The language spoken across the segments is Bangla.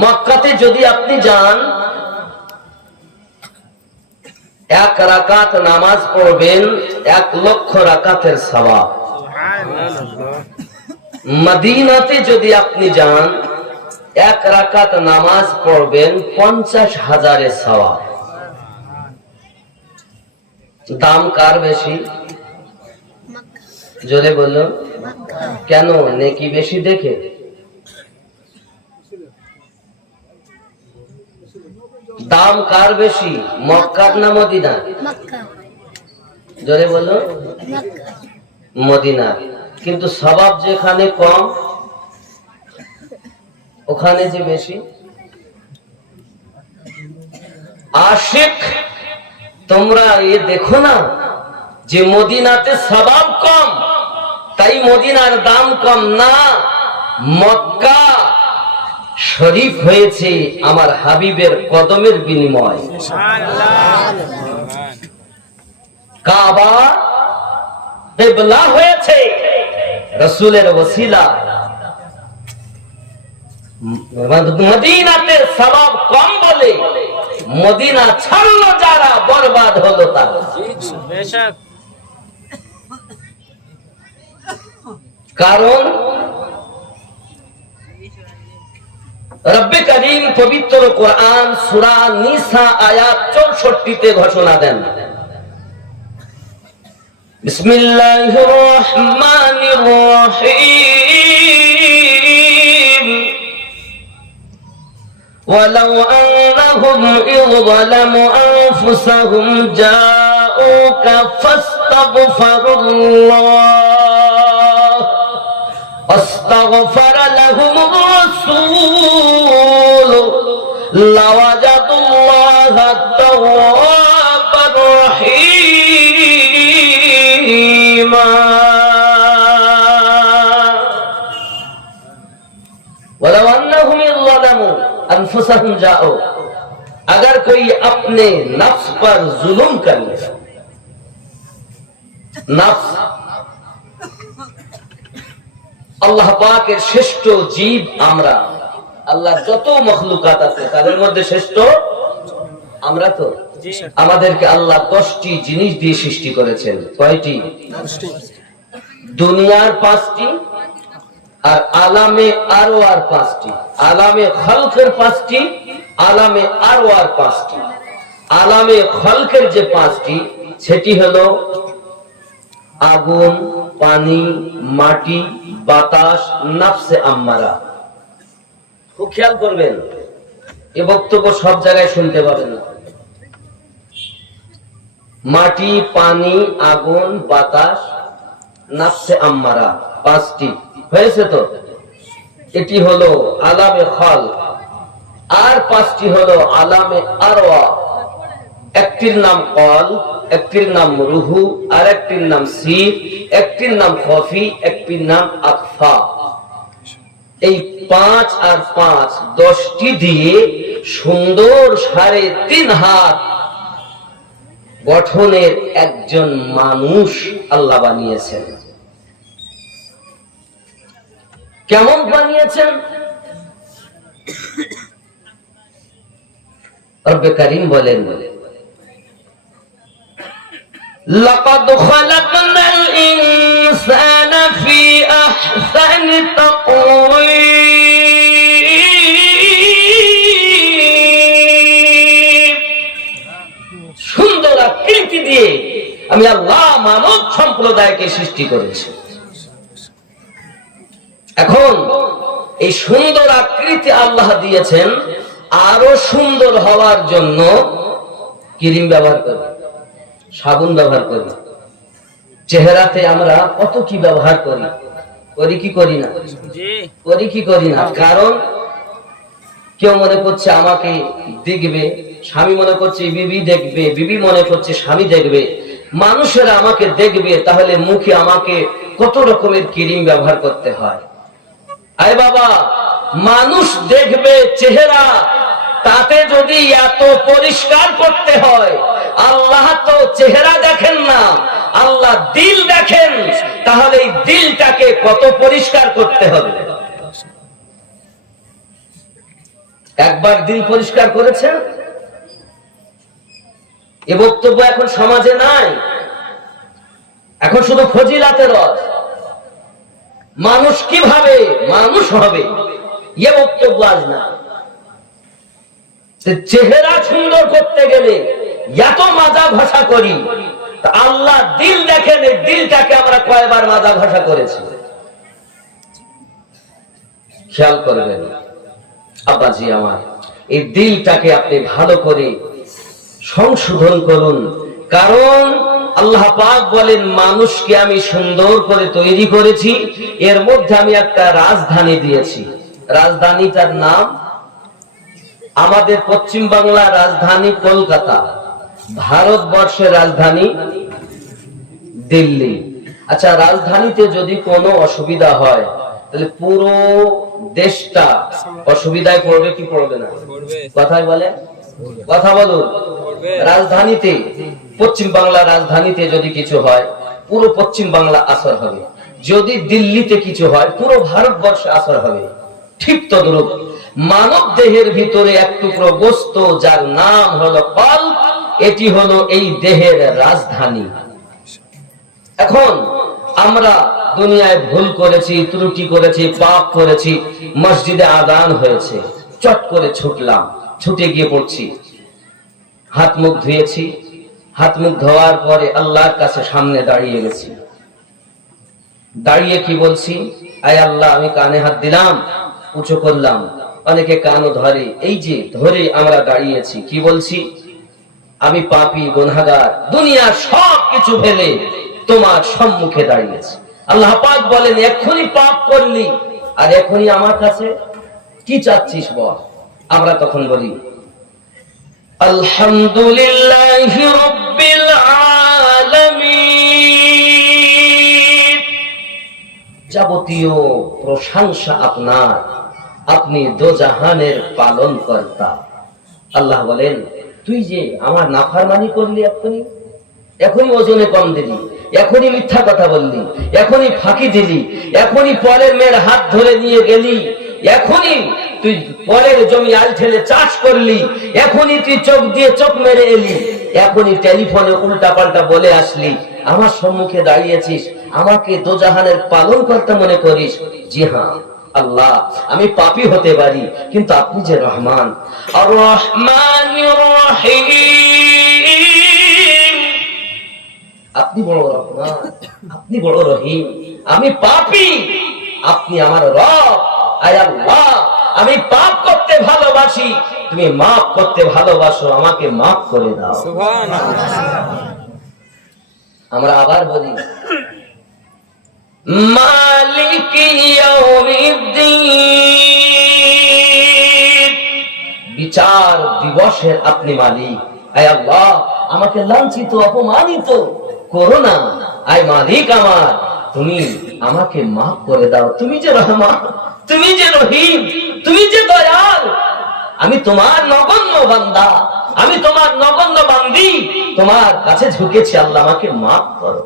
মক্কাতে যদি আপনি যান এক রাকাত নামাজ পড়বেন এক লক্ষ রাকাতের সওয়াব। মদিনাতে যদি আপনি যান এক রাকাত নামাজ পড়বেন পঞ্চাশ হাজারের সওয়াব। দাম কার বেশি? জোরে বলল কেন? নেকি বেশি দেখে? দাম কার বেশি? মক্কার না মদিনা জোরে বলো। মক্কা। মদিনা। কিন্তু স্বভাব যেখানে কম ওখানে যে বেশি। আশিক তোমরা এ দেখো না যে মদিনাতে স্বভাব কম তাই মদিনার দাম কম না। মক্কা শরীফ হয়েছে আমার হাবিবের কদমের বিনিময়। হয়েছে, রসুলের ওসিলা। মদিনাতে সবাব কম বলে, মদিনা ছাড়লো যারা, বরবাদ হলো তারা। কারণ রব্বে করিম পবিত্র কোরআন সুরা নিসা আয়াত চৌষট্টিতে ঘোষণা দেন বিসমিল্লাহির রহমানির রহিম ولو أنهم إذ ظلموا أنفسهم جاءوك فاستغفروا الله واستغفر لهم الرسول انفسهم جاؤ اگر کوئی اپنے نفس پر ظلم کر لے نفس আল্লাহ পাকের শ্রেষ্ঠ জীব আমরা আল্লাহ যত মখলুকাত আছে তাদের মধ্যে শ্রেষ্ঠ আমরা তো। আমাদেরকে আল্লাহ দশটি জিনিস দিয়ে সৃষ্টি করেছেন। কয়টি? দুনিয়ার পাঁচটি আর আলামে আরও আর পাঁচটি। আলামে খলকের পাঁচটি আলামে আরও আর পাঁচটি। আলামে খলকের যে পাঁচটি সেটি হলো আগুন পানি মাটি বাতাস নাফসে আম্মারা। খুব খেয়াল করবেন, এ বক্তব্য সব জায়গায় শুনতে পাবেন না। মাটি, পানি, আগুন, বাতাস, নাফসে আম্মারা, পাঁচটি। হয়েছে তো? এটি হলো আলামে খল। আর পাঁচটি হলো আলামে আরওয়া। একটির নাম কল, একটির নাম রুহু আর একটির নাম সির, একটির নাম খফি, একটির নাম আকফা। এই পাঁচ আর পাঁচ দশটি দিয়ে সুন্দর সাড়ে তিন হাত গঠনের একজন মানুষ আল্লাহ বানিয়েছেন কেমন বানিয়েছেন রব্বে করিম বলেন لقد خلقنا الإنسان في أحسن تقويم সুন্দর আকৃতি দিয়ে আমি আল্লাহ মানব সম্প্রদায়কে সৃষ্টি করেছি এখন এই সুন্দর আকৃতি আল্লাহ দিয়েছেন আরো সুন্দর হওয়ার জন্য ক্রিম ব্যবহার করি সাবুন ব্যবহার করি চেহারাতে আমরা কত কি ব্যবহার করি করি কি করি না? করি কি করি না? কারণ কেউ মনে করছে আমাকে দেখবে স্বামী মনে করছে বিবি দেখবে বিবি মনে করছে স্বামী দেখবে। মানুষেরা আমাকে দেখবে তাহলে মুখে আমাকে কত রকমের ক্রিম ব্যবহার করতে হয়। আরে বাবা মানুষ দেখবে চেহারা তাতে যদি এত পরিষ্কার করতে হয় আল্লাহ তো চেহারা দেখেন না আল্লাহ দিল দেখেন তাহলে দিলটাকে কত পরিষ্কার করতে হবে? একবার দিল পরিষ্কার করেছেন? এ বক্তব্য এখন সমাজে নাই। এখন শুধু ফজিলাতের রস মানুষ কীভাবে মানুষ হবে? এ বক্তব্য আজ না চেহারা সুন্দর করতে গেলে এত মাজা ভাষা করি আল্লাহ দিল দেখেন, এই দিলটাকে আমরা কয়বার মাজা ভাষা করেছি। খেয়াল করবেন, আব্বাজি আমার, এই দিলটাকে আপনি ভালো করে সংশোধন করুন। কারণ আল্লাহ পাক বলেন, মানুষকে আমি সুন্দর করে তৈরি করেছি, এর মধ্যে আমি একটা রাজধানী দিয়েছি। রাজধানীটার নাম আমাদের পশ্চিম বাংলার রাজধানী কলকাতা। ভারতবর্ষের রাজধানী দিল্লি। আচ্ছা রাজধানীতে যদি কোনো অসুবিধা হয়, তাহলে পুরো দেশটা অসুবিধায় পড়বে কি পড়বে না? কথাই বলে? কথা বলুন। রাজধানীতে, পশ্চিম বাংলা রাজধানীতে যদি কিছু হয়, পুরো পশ্চিম বাংলা আসর হবে। যদি দিল্লিতে কিছু হয়, পুরো ভারতবর্ষে আসর হবে। ঠিক তদরূপ। মানব দেহের ভিতরে এক টুকরো বস্তু যার নাম হলো কল এটি হলো এই দেহের রাজধানী। এখন আমরা দুনিয়ায় ভুল করেছি, ত্রুটি করেছি, পাপ করেছি, মসজিদে আদান হয়েছে। চট করে ছুটলাম, ছুটে গিয়ে পড়ছি। হাত মুখ ধুয়েছি, হাত মুখ ধোয়ার পরে আল্লাহর কাছে সামনে দাঁড়িয়ে গেছি। দাঁড়িয়ে কি বলছি? আয় আল্লাহ, আমি কানে হাত দিলাম, উঁচু করলাম, অনেকে কানও ধরে। এই যে ধরে আমরা দাঁড়িয়েছি, কি বলছি? আমি পাপি, গুনহাগার, দুনিয়ার সব কিছু ফেলে তোমার সম্মুখে দাঁড়িয়েছি। আল্লাহ পাক বলেন এখনই পাপ করলি। আর এখনই আমার কাছে কি চাচ্ছিস বল? আমরা তখন বলি, আলহামদুলিল্লাহ রব্বিল আলামিন। যাবতীয় প্রশংসা আপনার, আপনি দোজাহানের পালন কর্তা আল্লাহ বলেন তুই যে আমার নাফারমানি করলি এখনই এখনই ওজনে কম দিলি, এখনই মিথ্যা কথা বললি, এখনই ফাঁকি দিলি, এখনই পরের মেয়ের হাত ধরে নিয়ে গেলি, এখনই তুই পরের জমি আল ঠেলে চাষ করলি, এখনই তুই চোখ দিয়ে চোখ মেরে এলি, এখনই টেলিফোনে উল্টা পাল্টা বলে আসলি, আমার সম্মুখে দাঁড়িয়েছিস, আমাকে দোজাহানের পালন করতে মনে করিস? জি হ্যাঁ আল্লাহ, আমি পাপি হতে পারি, কিন্তু আপনি যে রহমান রহমান আপনি বড় রহমান আপনি বড় রহিম। আমি পাপি আপনি আমার রব। আয় আল্লাহ আমি পাপ করতে ভালোবাসি। তুমি মাফ করতে ভালোবাসো আমাকে মাফ করে দাও। আমরা আবার বলি মালিক ইয়াউমিদ্দিন। বিচার দিবসের আপনি মালিক। আয় আল্লাহ, আমাকে লাঞ্ছিত, অপমানিত করো না। আয় মালিক আমার, তুমি আমাকে মাফ করে দাও। তুমি যে রহমান, তুমি যে রহিম, তুমি যে দয়াল, আমি তোমার নগণ্য বান্দা, আমি তোমার নগণ্য বান্দি। তোমার কাছে ঝুঁকেছি, আল্লাহ, আমাকে মাফ করো।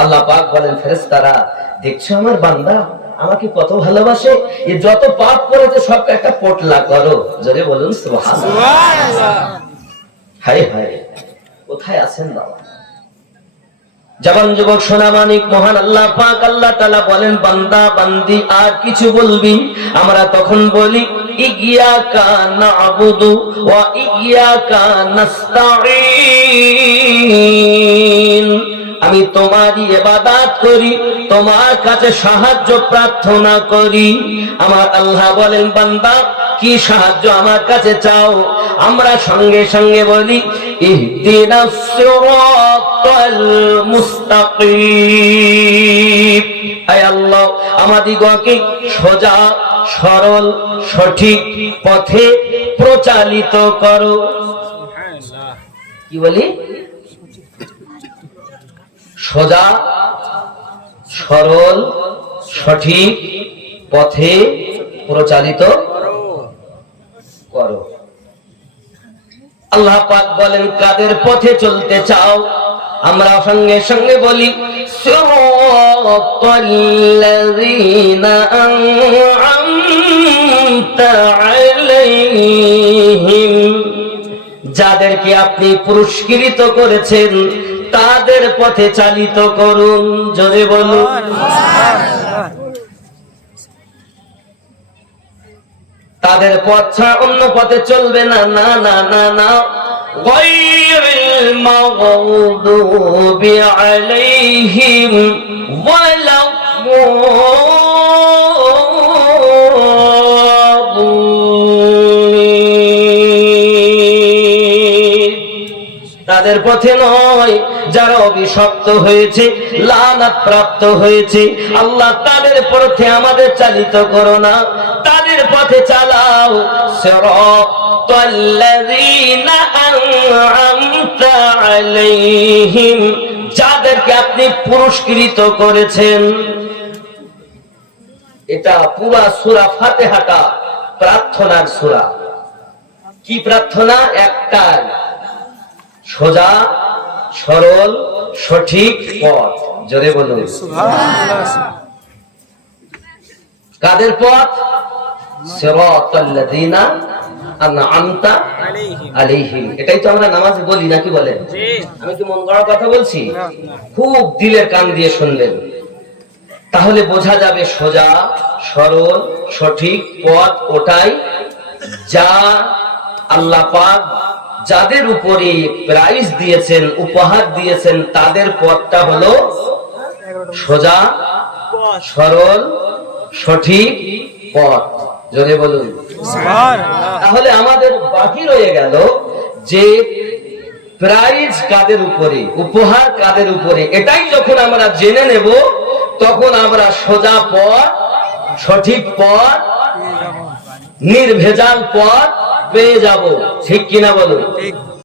আল্লাহ পাক বলেন, ফেরেশতারা, দেখছ আমার বান্দা? আমাকে কত ভালোবাসে এ যত পাপ করেছে সব একটা পোটলা করো। জোরে বলুন কোথায় আছেন বাবা? জবান যুবক সোনা মানিক মহান আল্লাহ পাক আল্লাহ তালা বলেন বান্দা বান্দি আর কিছু বলবি? আমরা তখন বলি ইগিয়াকা নাবুদু ওয়া ইগিয়াকা নাস্তাঈন। আমি তোমারই ইবাদত করি তোমার কাছে সাহায্য প্রার্থনা করি। আমার আল্লাহ বলেন বান্দা কি সাহায্য আমার কাছে চাও? আমরা সঙ্গে সঙ্গে বলি আল্লাহ আমাদিগকে সোজা সরল সঠিক পথে প্রচালিত করো। কি বলি? সোজা, সরল, সঠিক পথে প্রচালিত করো। আল্লাহ পাক বলেন, কাদের পথে চলতে চাও? আমরা সঙ্গে সঙ্গে বলি যাদেরকে আপনি পুরস্কৃত করেছেন তাদের পথে চালিত করুন জোরে বলুন তাদের পথ ছাড়া অন্য পথে চলবে না না না না না غير المغضوب عليهم ولا الضالين তাদের পথে নয়, যারা অভিশপ্ত হয়েছে লানাত প্রাপ্ত হয়েছে। আল্লাহ তাদের পথে আমাদের চালিত করো না, তাদের পথে চালাও। আলাইহিম, যাদেরকে আপনি পুরস্কৃত করেছেন। এটা পুরা সূরা ফাতিহাটা, প্রার্থনার সূরা। কি প্রার্থনা? একটাই। সোজা সরল সঠিক পথ। জোরে বলুন। কাদের পথ? সিরাতাল্লাযীনা এটাই তো আমরা নামাজে বলি নাকি বলেন? আমি কি মন গড়া কথা বলছি? খুব দিলের কান দিয়ে শুনবেন। তাহলে বোঝা যাবে সোজা সরল সঠিক পথ ওটাই যা আল্লাহ পাক যাদের উপরে প্রাইজ দিয়েছেন উপহার দিয়েছেন তাদের পথটা হলো সোজা সরল সঠিক পথ। জোরে বলুন। তাহলে আমাদের বাকি রয়ে গেল যে প্রাইজ কাদের উপরে উপহার কাদের উপরে। এটাই যখন আমরা জেনে নেব তখন আমরা সোজা পথ সঠিক পথ নির্ভেজাল পথ পেয়ে যাব। ঠিক কিনা বলুন